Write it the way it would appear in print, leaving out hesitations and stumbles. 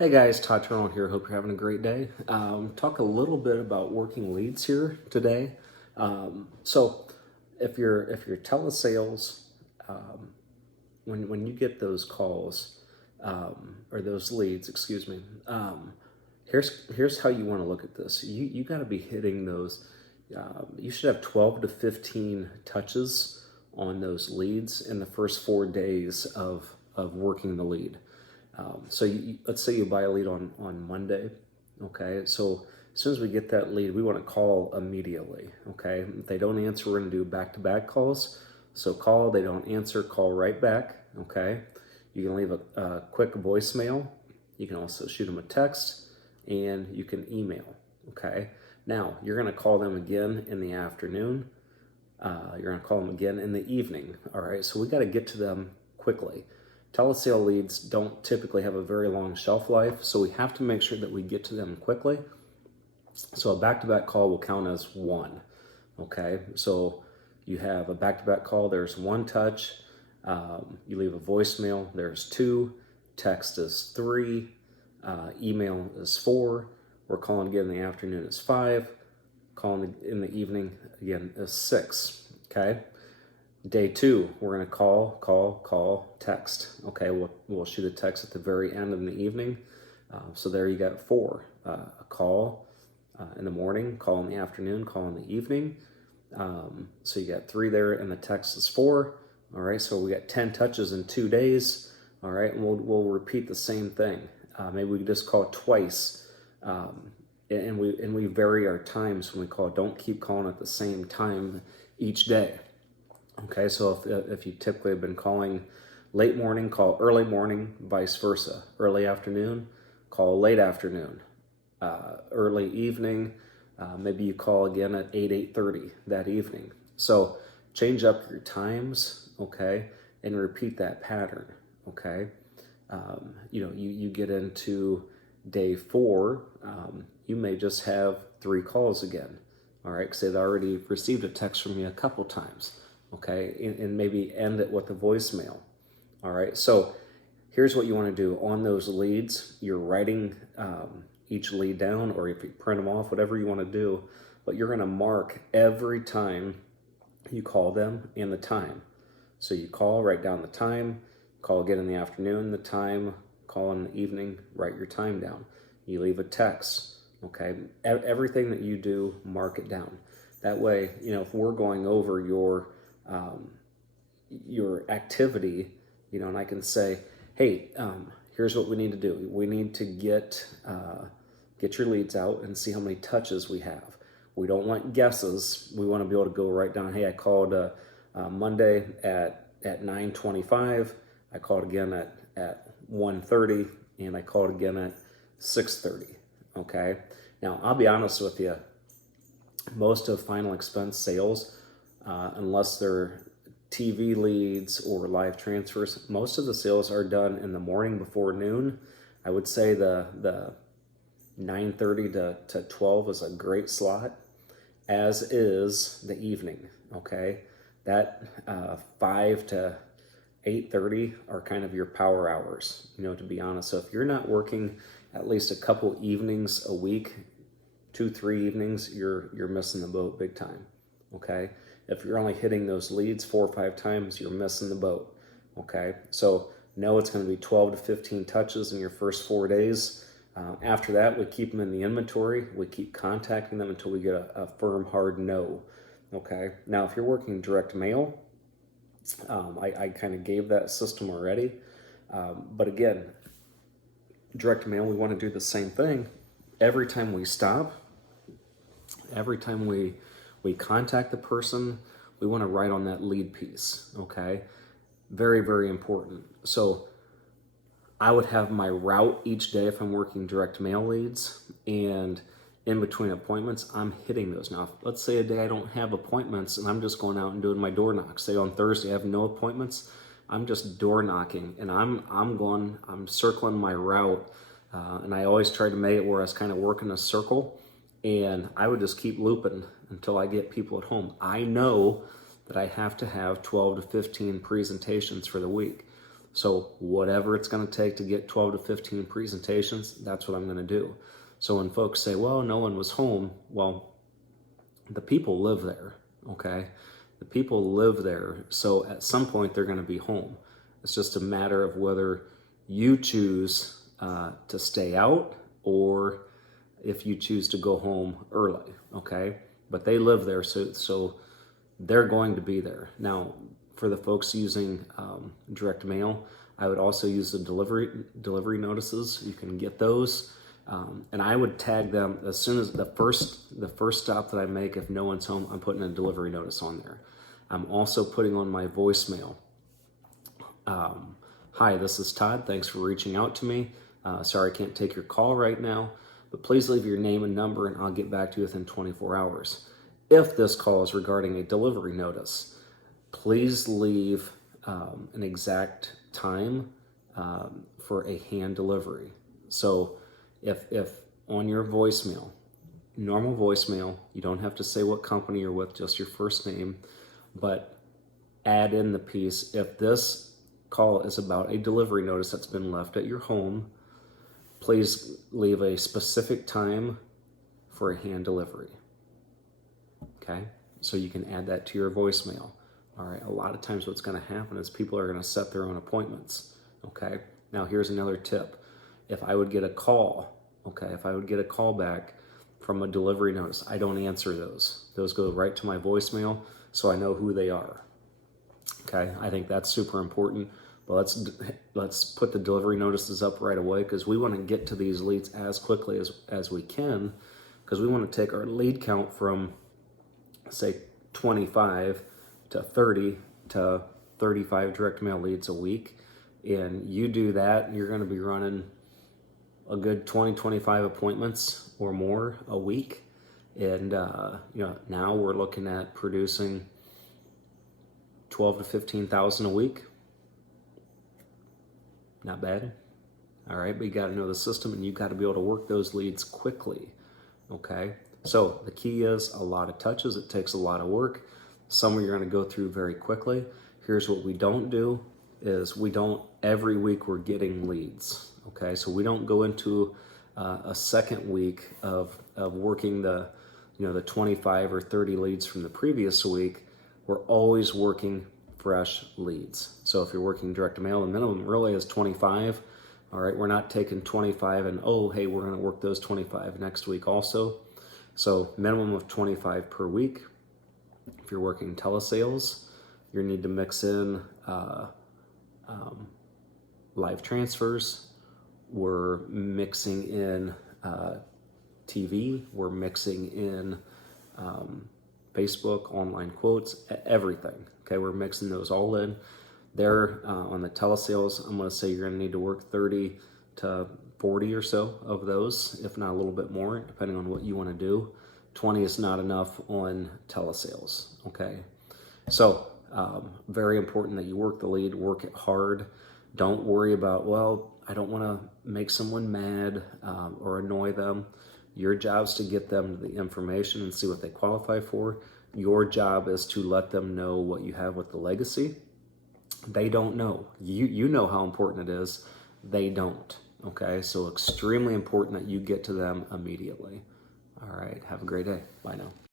Hey guys, Todd Turner here. Hope you're having a great day. Talk a little bit about working leads here today. So, if you're telesales, when you get those calls or those leads, excuse me, here's how you want to look at this. You got to be hitting those. You should have 12 to 15 touches on those leads in the first 4 days of working the lead. Let's say you buy a lead on Monday, okay? So as soon as we get that lead, we want to call immediately, okay? If they don't answer, we're going to do back-to-back calls. So call, they don't answer, call right back, okay? You can leave a quick voicemail. You can also shoot them a text, and you can email, okay? Now, you're going to call them again in the afternoon. You're going to call them again in the evening, all right? So we got to get to them quickly. Telesale leads don't typically have a very long shelf life, so we have to make sure that we get to them quickly. So a back-to-back call will count as one, okay? So you have a back-to-back call, there's one touch. You leave a voicemail, there's two. Text is three. Email is four. We're calling again in the afternoon is five. Calling in the evening again is six, okay? Day two, we're going to call, text. Okay, we'll shoot a text at the very end in the evening. So there you got four. A call in the morning, call in the afternoon, call in the evening. So you got three there, and the text is four. All right, so we got 10 touches in 2 days. All right, and we'll repeat the same thing. Maybe we just call it twice. And we vary our times when we call. Don't keep calling at the same time each day. Okay, so if you typically have been calling late morning, call early morning, vice versa. Early afternoon, call late afternoon. Early evening, maybe you call again at 8:30 that evening. So change up your times, okay, and repeat that pattern, okay? You get into day four, you may just have 3 calls again, all right, because they've already received a text from you a couple times. Okay, and maybe end it with a voicemail. All right, so here's what you want to do on those leads. You're writing each lead down, or if you print them off, whatever you want to do, but you're going to mark every time you call them and the time. So you call, write down the time, call again in the afternoon, the time, call in the evening, write your time down. You leave a text, okay? Everything that you do, mark it down. That way, if we're going over your activity, and I can say, hey, here's what we need to do. We need to get your leads out and see how many touches we have. We don't want guesses. We want to be able to go right down. Hey, I called Monday at 9:25. I called again at 1:30, and I called again at 6:30. Okay. Now I'll be honest with you. Most of final expense sales, unless they're TV leads or live transfers, most of the sales are done in the morning before noon. I would say the 9:30 to 12 is a great slot, as is the evening, okay? That 5 to 8:30 are kind of your power hours, to be honest. So if you're not working at least a couple evenings a week, 2-3 evenings, you're missing the boat big time, okay? If you're only hitting those leads 4 or 5 times, you're missing the boat, okay? So know it's going to be 12 to 15 touches in your first 4 days. After that, we keep them in the inventory. We keep contacting them until we get a firm, hard no, okay? Now, if you're working direct mail, I kind of gave that system already. But again, direct mail, we want to do the same thing. Every time we stop, every time we contact the person, we want to write on that lead piece, okay? Very, very important. So I would have my route each day if I'm working direct mail leads, and in between appointments, I'm hitting those. Now, let's say a day I don't have appointments and I'm just going out and doing my door knocks. Say on Thursday I have no appointments, I'm just door knocking, and I'm circling my route, and I always try to make it where I was kind of working a circle, and I would just keep looping until I get people at home. I know that I have to have 12 to 15 presentations for the week. So whatever it's going to take to get 12 to 15 presentations, that's what I'm going to do. So when folks say, well, no one was home, well, the people live there, okay? The people live there, so at some point they're going to be home. It's just a matter of whether you choose to stay out or if you choose to go home early, okay? But they live there, so they're going to be there. Now, for the folks using direct mail, I would also use the delivery notices. You can get those, and I would tag them as soon as the first stop that I make. If no one's home, I'm putting a delivery notice on there. I'm also putting on my voicemail. Hi, this is Todd. Thanks for reaching out to me. Sorry I can't take your call right now, but please leave your name and number and I'll get back to you within 24 hours. If this call is regarding a delivery notice, please leave an exact time for a hand delivery. So if on your voicemail, normal voicemail, you don't have to say what company you're with, just your first name, but add in the piece, if this call is about a delivery notice that's been left at your home, please leave a specific time for a hand delivery. Okay, so you can add that to your voicemail. All right, a lot of times what's going to happen is people are going to set their own appointments. Okay, now here's another tip. If I would get a call, if I would get a call back from a delivery notice, I don't answer those. Those go right to my voicemail, so I know who they are. Okay, I think that's super important. But let's put the delivery notices up right away, because we want to get to these leads as quickly as we can, because we want to take our lead count from, say, 25 to 30 to 35 direct mail leads a week. And you do that, you're going to be running a good 20-25 appointments or more a week. And now we're looking at producing 12 to 15,000 a week. Not bad. All right, but you got to know the system and you got to be able to work those leads quickly. Okay, so the key is a lot of touches. It takes a lot of work. Some you're going to go through very quickly. Here's what we don't do is every week we're getting leads. Okay, so we don't go into a second week of working the 25 or 30 leads from the previous week. We're always working fresh leads. So if you're working direct mail, the minimum really is 25. All right, we're not taking 25 and hey, we're going to work those 25 next week also. So minimum of 25 per week. If you're working telesales, you need to mix in live transfers. We're mixing in TV. We're mixing in Facebook, online quotes, everything. Okay, we're mixing those all in. There on the telesales, I'm going to say you're going to need to work 30 to 40 or so of those, if not a little bit more, depending on what you want to do. 20 is not enough on telesales. Okay, so very important that you work the lead, work it hard. Don't worry about, I don't want to make someone mad or annoy them. Your job is to get them the information and see what they qualify for. Your job is to let them know what you have with the legacy. They don't know. You know how important it is. They don't. Okay, so extremely important that you get to them immediately. All right, have a great day. Bye now.